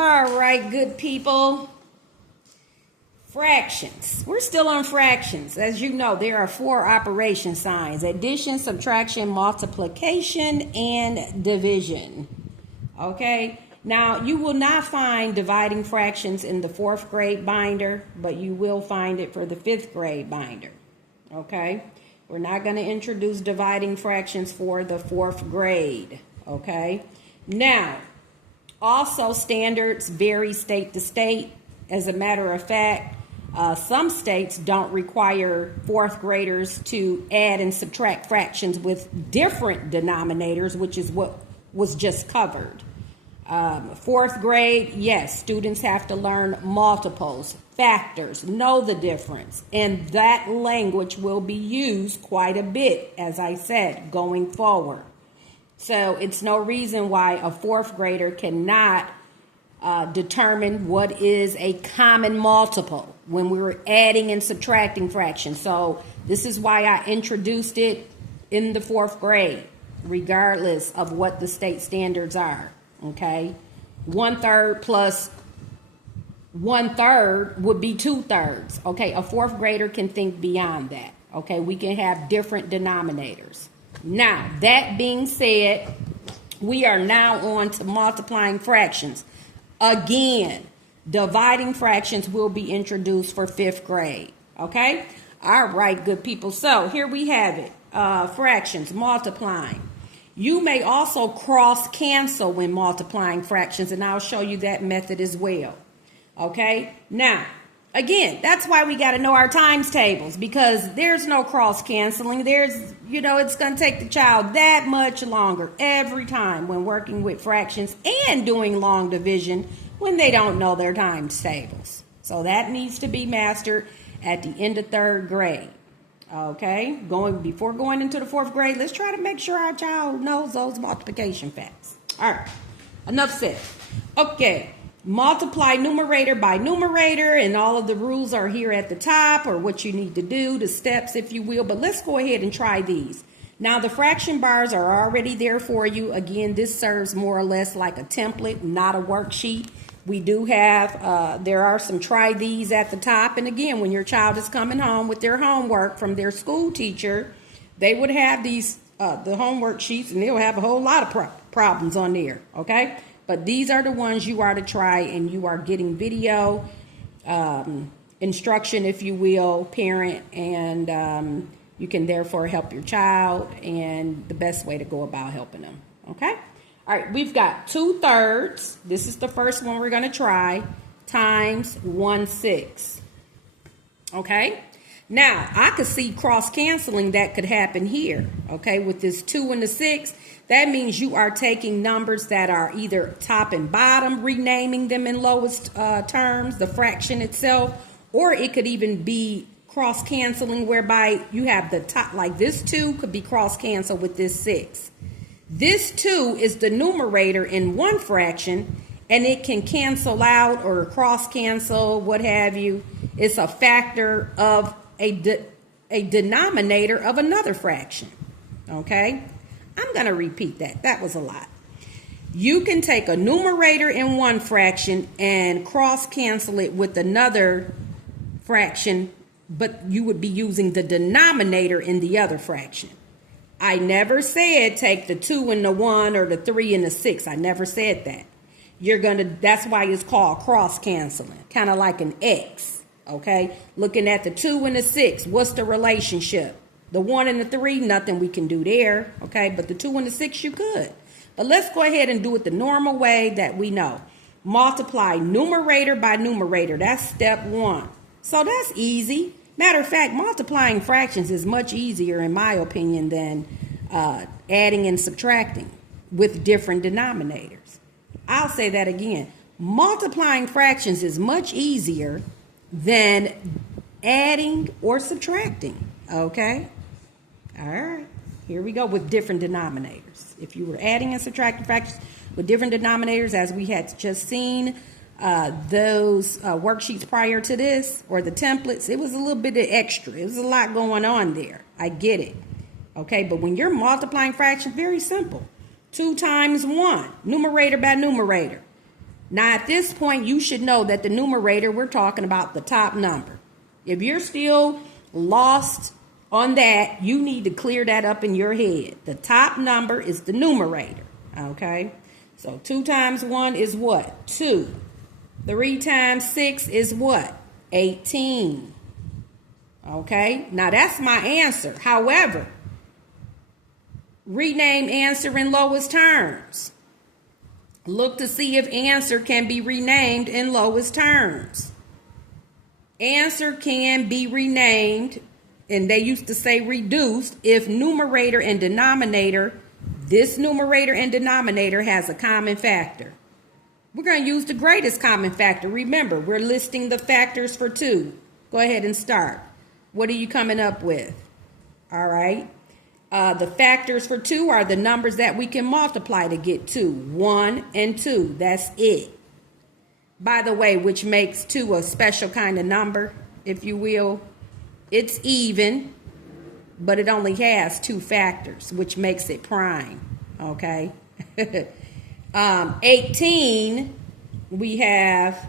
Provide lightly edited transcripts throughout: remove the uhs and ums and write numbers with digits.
All right, good people. Fractions. We're still on fractions. As you know, there are 4 operation signs: addition, subtraction, multiplication, and division. Okay? Now, you will not find dividing fractions in the 4th grade binder, but you will find it for the 5th grade binder. Okay? We're not going to introduce dividing fractions for the 4th grade. Okay? Now, also, standards vary state to state. As a matter of fact, some states don't require 4th graders to add and subtract fractions with different denominators, which is what was just covered. 4th grade, yes, students have to learn multiples, factors, know the difference, and that language will be used quite a bit, as I said, going forward. So it's no reason why a 4th grader cannot determine what is a common multiple when we were adding and subtracting fractions. So this is why I introduced it in the 4th grade, regardless of what the state standards are. Okay, 1/3 plus 1/3 would be 2/3. Okay, a 4th grader can think beyond that. Okay, we can have different denominators. Now, that being said, we are now on to multiplying fractions. Again, dividing fractions will be introduced for 5th grade. Okay? All right, good people. So here we have it. Fractions, multiplying. You may also cross cancel when multiplying fractions, and I'll show you that method as well. Okay? Now, again, that's why we got to know our times tables, because there's no cross canceling. It's going to take the child that much longer every time when working with fractions and doing long division when they don't know their times tables. So that needs to be mastered at the end of 3rd grade. Okay, before going into the 4th grade, let's try to make sure our child knows those multiplication facts. All right, enough said. Okay. Multiply numerator by numerator, and all of the rules are here at the top, or what you need to do, the steps, if you will. But let's go ahead and try these. Now, the fraction bars are already there for you. Again, this serves more or less like a template, not a worksheet. We do have, there are some try these at the top. And again, when your child is coming home with their homework from their school teacher, they would have these, the homework sheets, and they'll have a whole lot of problems on there. Okay. But these are the ones you are to try, and you are getting video instruction, if you will, parent, and you can therefore help your child, and the best way to go about helping them. Okay? All right, we've got 2/3. This is the first one we're going to try, times 1/6. Okay? Now, I could see cross-canceling that could happen here, okay, with this 2 and the 6. That means you are taking numbers that are either top and bottom, renaming them in lowest terms, the fraction itself, or it could even be cross-canceling whereby you have the top, like this 2 could be cross-canceled with this 6. This 2 is the numerator in one fraction, and it can cancel out or cross-cancel, what have you. It's a factor of a denominator of another fraction, okay? I'm going to repeat that. That was a lot. You can take a numerator in one fraction and cross-cancel it with another fraction, but you would be using the denominator in the other fraction. I never said take the 2 and the 1 or the 3 and the 6. I never said that. That's why it's called cross-canceling, kind of like an X, okay? Looking at the 2 and the 6, what's the relationship? The 1 and the 3, nothing we can do there, okay? But the 2 and the 6, you could. But let's go ahead and do it the normal way that we know. Multiply numerator by numerator. That's step 1. So that's easy. Matter of fact, multiplying fractions is much easier, in my opinion, than adding and subtracting with different denominators. I'll say that again. Multiplying fractions is much easier than adding or subtracting, okay? All right, here we go with different denominators. If you were adding and subtracting fractions with different denominators, as we had just seen, those worksheets prior to this, or the templates, it was a little bit of extra. It was a lot going on there. I get it. Okay, but when you're multiplying fractions, very simple. 2 times 1, numerator by numerator. Now, at this point, you should know that the numerator, we're talking about the top number. If you're still lost on that, you need to clear that up in your head. The top number is the numerator, okay? So 2 times 1 is what? 2. 3 times 6 is what? 18. Okay, now that's my answer. However, rename answer in lowest terms. Look to see if answer can be renamed in lowest terms. Answer can be renamed, and they used to say reduced, if numerator and denominator, this numerator and denominator has a common factor. We're going to use the greatest common factor. Remember, we're listing the factors for 2. Go ahead and start. What are you coming up with? All right. The factors for 2 are the numbers that we can multiply to get 2. 1 and 2. That's it. By the way, which makes 2 a special kind of number, if you will. It's even, but it only has 2 factors, which makes it prime. Okay. 18, we have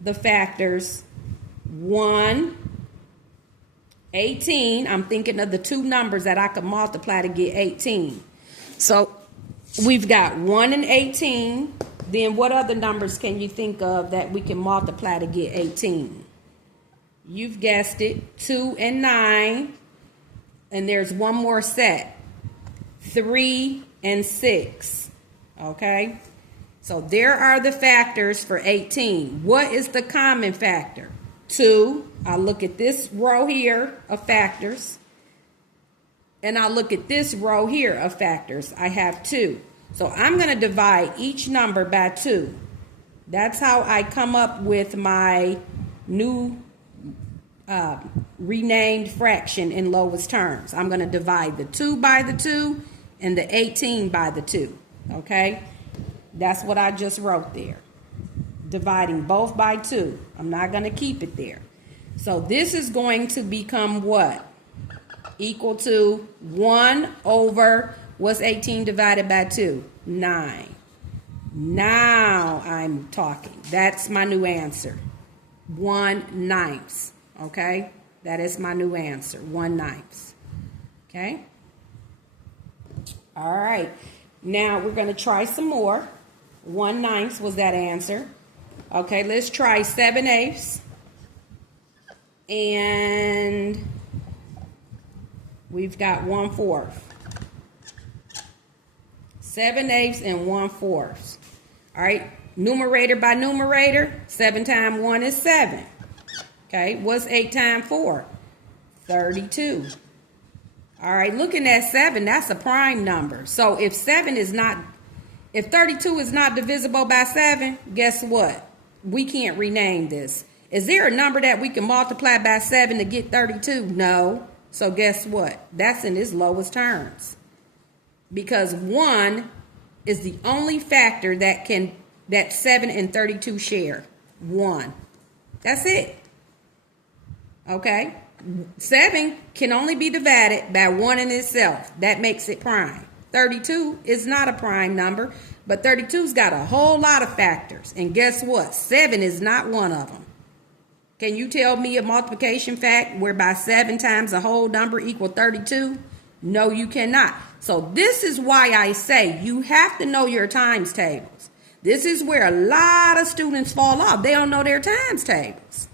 the factors 1, 18. I'm thinking of the 2 numbers that I could multiply to get 18. So we've got 1 and 18. Then what other numbers can you think of that we can multiply to get 18? You've guessed it, 2 and 9. And there's one more set, 3 and 6. Okay? So there are the factors for 18. What is the common factor? 2. I'll look at this row here of factors. And I'll look at this row here of factors. I have 2. So I'm going to divide each number by 2. That's how I come up with my new renamed fraction in lowest terms. I'm going to divide the 2 by the 2 and the 18 by the 2. Okay? That's what I just wrote there. Dividing both by 2. I'm not going to keep it there. So this is going to become what? Equal to 1 over, what's 18 divided by 2? 9. Now I'm talking. That's my new answer. 1/9. Okay? That is my new answer. 1/9. Okay? All right. Now we're going to try some more. 1/9 was that answer. Okay, let's try 7/8. And we've got 1/4. 7/8 and 1/4. All right, numerator by numerator, 7 times 1 is 7. Okay, what's 8 times 4? 32. All right, looking at 7, that's a prime number. So if 32 is not divisible by 7, guess what? We can't rename this. Is there a number that we can multiply by 7 to get 32? No. So guess what? That's in its lowest terms. Because 1 is the only factor that 7 and 32 share. 1. That's it. Okay? 7 can only be divided by 1 in itself. That makes it prime. 32 is not a prime number, but 32's got a whole lot of factors. And guess what? 7 is not one of them. Can you tell me a multiplication fact whereby 7 times a whole number equal 32? No, you cannot. So this is why I say you have to know your times tables. This is where a lot of students fall off. They don't know their times tables.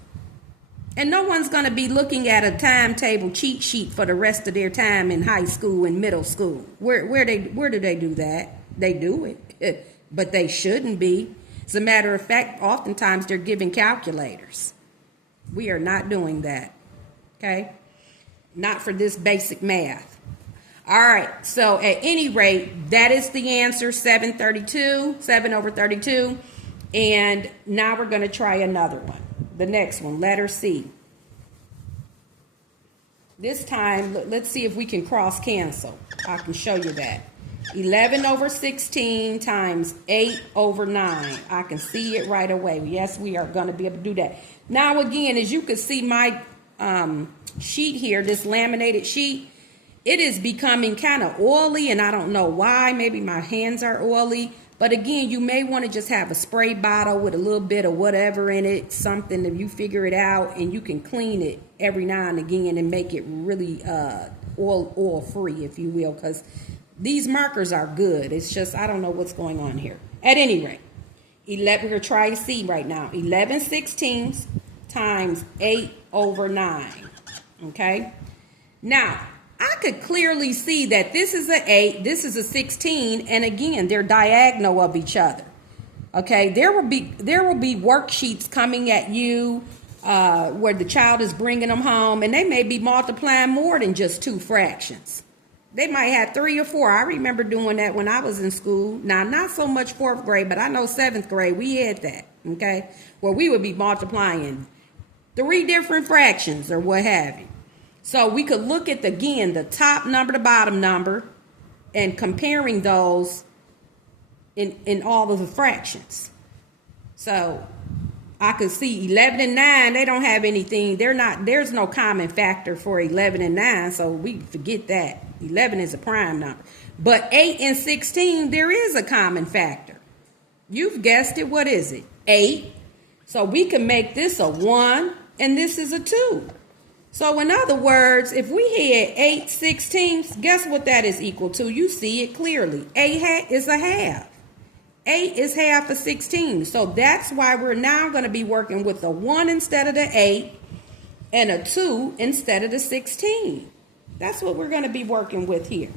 And no one's going to be looking at a timetable cheat sheet for the rest of their time in high school and middle school. Where do they do that? They do it, but they shouldn't be. As a matter of fact, oftentimes they're giving calculators. We are not doing that, okay? Not for this basic math. All right, so at any rate, that is the answer, 7 over 32. And now we're going to try another one. The next one, letter C. This time, let's see if we can cross cancel. I can show you that. 11 over 16 times 8 over 9. I can see it right away. Yes, we are going to be able to do that. Now, again, as you can see my sheet here, this laminated sheet, it is becoming kind of oily, and I don't know why. Maybe my hands are oily. But again, you may want to just have a spray bottle with a little bit of whatever in it, something that you figure it out, and you can clean it every now and again and make it really oil free, if you will, because these markers are good. It's just, I don't know what's going on here. At any rate, 11, we're going to try to see right now. 11/16 times 8/9. Okay? Now, I could clearly see that this is an 8, this is a 16, and again, they're diagonal of each other. Okay? There will be worksheets coming at you where the child is bringing them home, and they may be multiplying more than just 2 fractions. They might have 3 or 4. I remember doing that when I was in school. Now, not so much 4th grade, but I know 7th grade, we had that, okay, where we would be multiplying 3 different fractions or what have you. So we could look at, again, the top number, the bottom number, and comparing those in all of the fractions. So I could see 11 and 9, they don't have anything. There's no common factor for 11 and 9, so we forget that. 11 is a prime number. But 8 and 16, there is a common factor. You've guessed it. What is it? 8. So we can make this a 1, and this is a 2. So in other words, if we had 8/16, guess what that is equal to? You see it clearly. 8 is a half. 8 is half of 16. So that's why we're now going to be working with a 1 instead of the 8 and a 2 instead of the 16. That's what we're going to be working with here.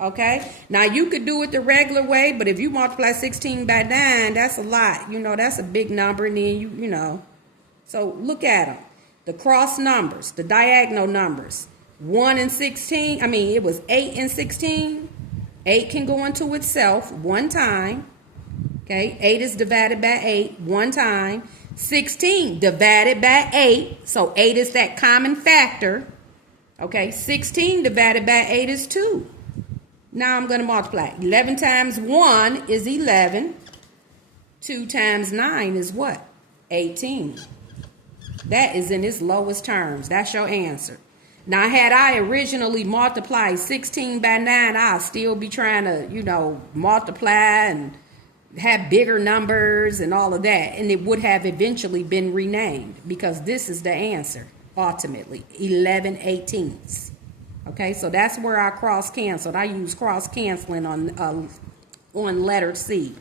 Okay? Now, you could do it the regular way, but if you multiply 16 by 9, that's a lot. You know, that's a big number, and then you know. So look at them. The cross numbers, the diagonal numbers. 1 and 16, it was 8 and 16. 8 can go into itself one time. Okay, 8 is divided by 8 one time. 16 divided by 8. So 8 is that common factor. Okay, 16 divided by 8 is 2. Now I'm going to multiply. 11 times 1 is 11. 2 times 9 is what? 18. That is in its lowest terms. That's your answer. Now, had I originally multiplied 16 by 9, I'll still be trying to, multiply and have bigger numbers and all of that. And it would have eventually been renamed because this is the answer, ultimately, 11/18. Okay, so that's where I cross-canceled. I use cross-canceling on letter C.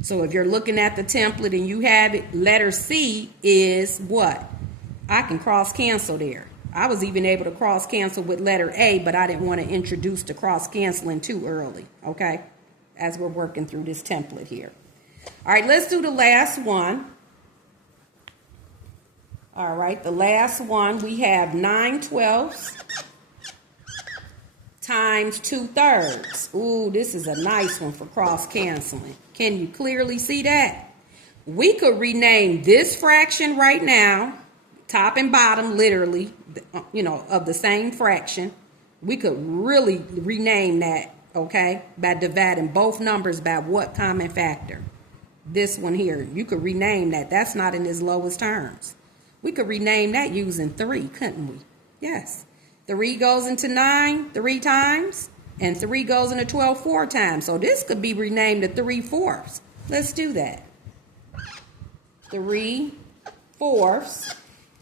So if you're looking at the template and you have it, letter C is what? I can cross-cancel there. I was even able to cross-cancel with letter A, but I didn't want to introduce the cross-canceling too early, okay, as we're working through this template here. All right, let's do the last one. All right, the last one, we have 9/12 times 2/3. Ooh, this is a nice one for cross-canceling. Can you clearly see that? We could rename this fraction right now, top and bottom, literally, of the same fraction. We could really rename that, okay, by dividing both numbers by what common factor? This one here. You could rename that. That's not in its lowest terms. We could rename that using 3, couldn't we? Yes. 3 goes into 9 3 times, and 3 goes into 12 4 times. So this could be renamed to 3/4. Let's do that. 3/4.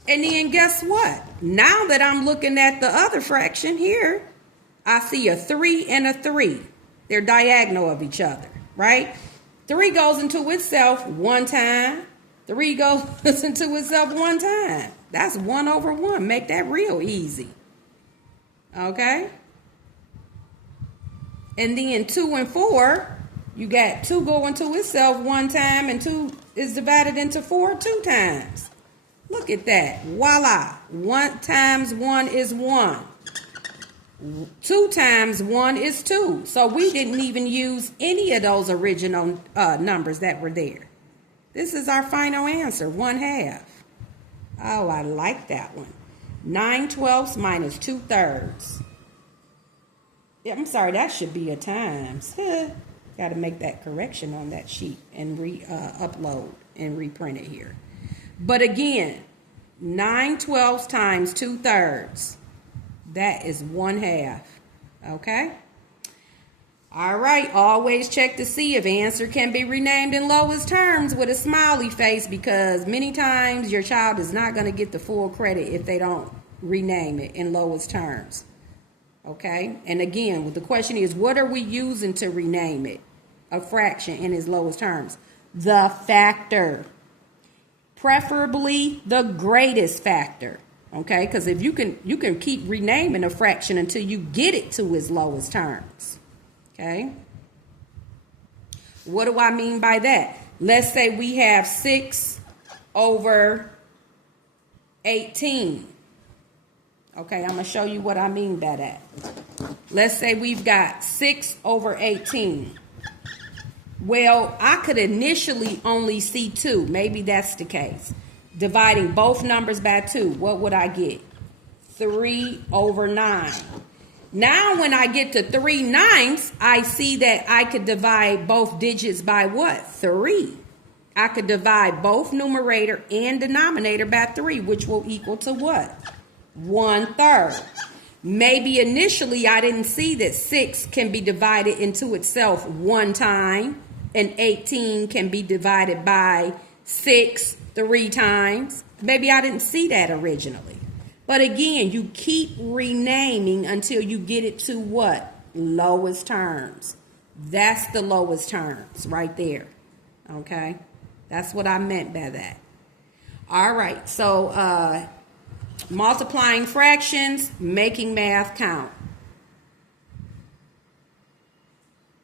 And then guess what? Now that I'm looking at the other fraction here, I see a 3 and a 3. They're diagonal of each other, right? 3 goes into itself one time. 3 goes into itself one time. That's 1/1. Make that real easy. Okay? And then 2 and 4, you got 2 going to itself one time, and 2 is divided into 4 2 times. Look at that. Voila. 1 times 1 is 1. 2 times 1 is 2. So we didn't even use any of those original numbers that were there. This is our final answer, 1/2. Oh, I like that one. 9/12 minus 2/3. Yeah, I'm sorry, that should be a times. Got to make that correction on that sheet and upload and reprint it here. But again, 9/12 times 2/3. That is 1/2. Okay? All right, always check to see if answer can be renamed in lowest terms with a smiley face, because many times your child is not going to get the full credit if they don't rename it in lowest terms. Okay, and again, the question is, what are we using to rename it? A fraction in its lowest terms. The factor. Preferably the greatest factor. Okay, because if you can keep renaming a fraction until you get it to its lowest terms. Okay. What do I mean by that? Let's say we have 6 over 18. Okay, I'm going to show you what I mean by that. Let's say we've got 6 over 18. Well, I could initially only see 2. Maybe that's the case. Dividing both numbers by 2, what would I get? 3 over 9. Now, when I get to 3/9, I see that I could divide both digits by what? 3. I could divide both numerator and denominator by 3, which will equal to what? 1/3. Maybe initially I didn't see that 6 can be divided into itself 1 time, and 18 can be divided by 6 3 times. Maybe I didn't see that originally. But again, you keep renaming until you get it to what? Lowest terms. That's the lowest terms right there. Okay? That's what I meant by that. All right. So, multiplying fractions, making math count.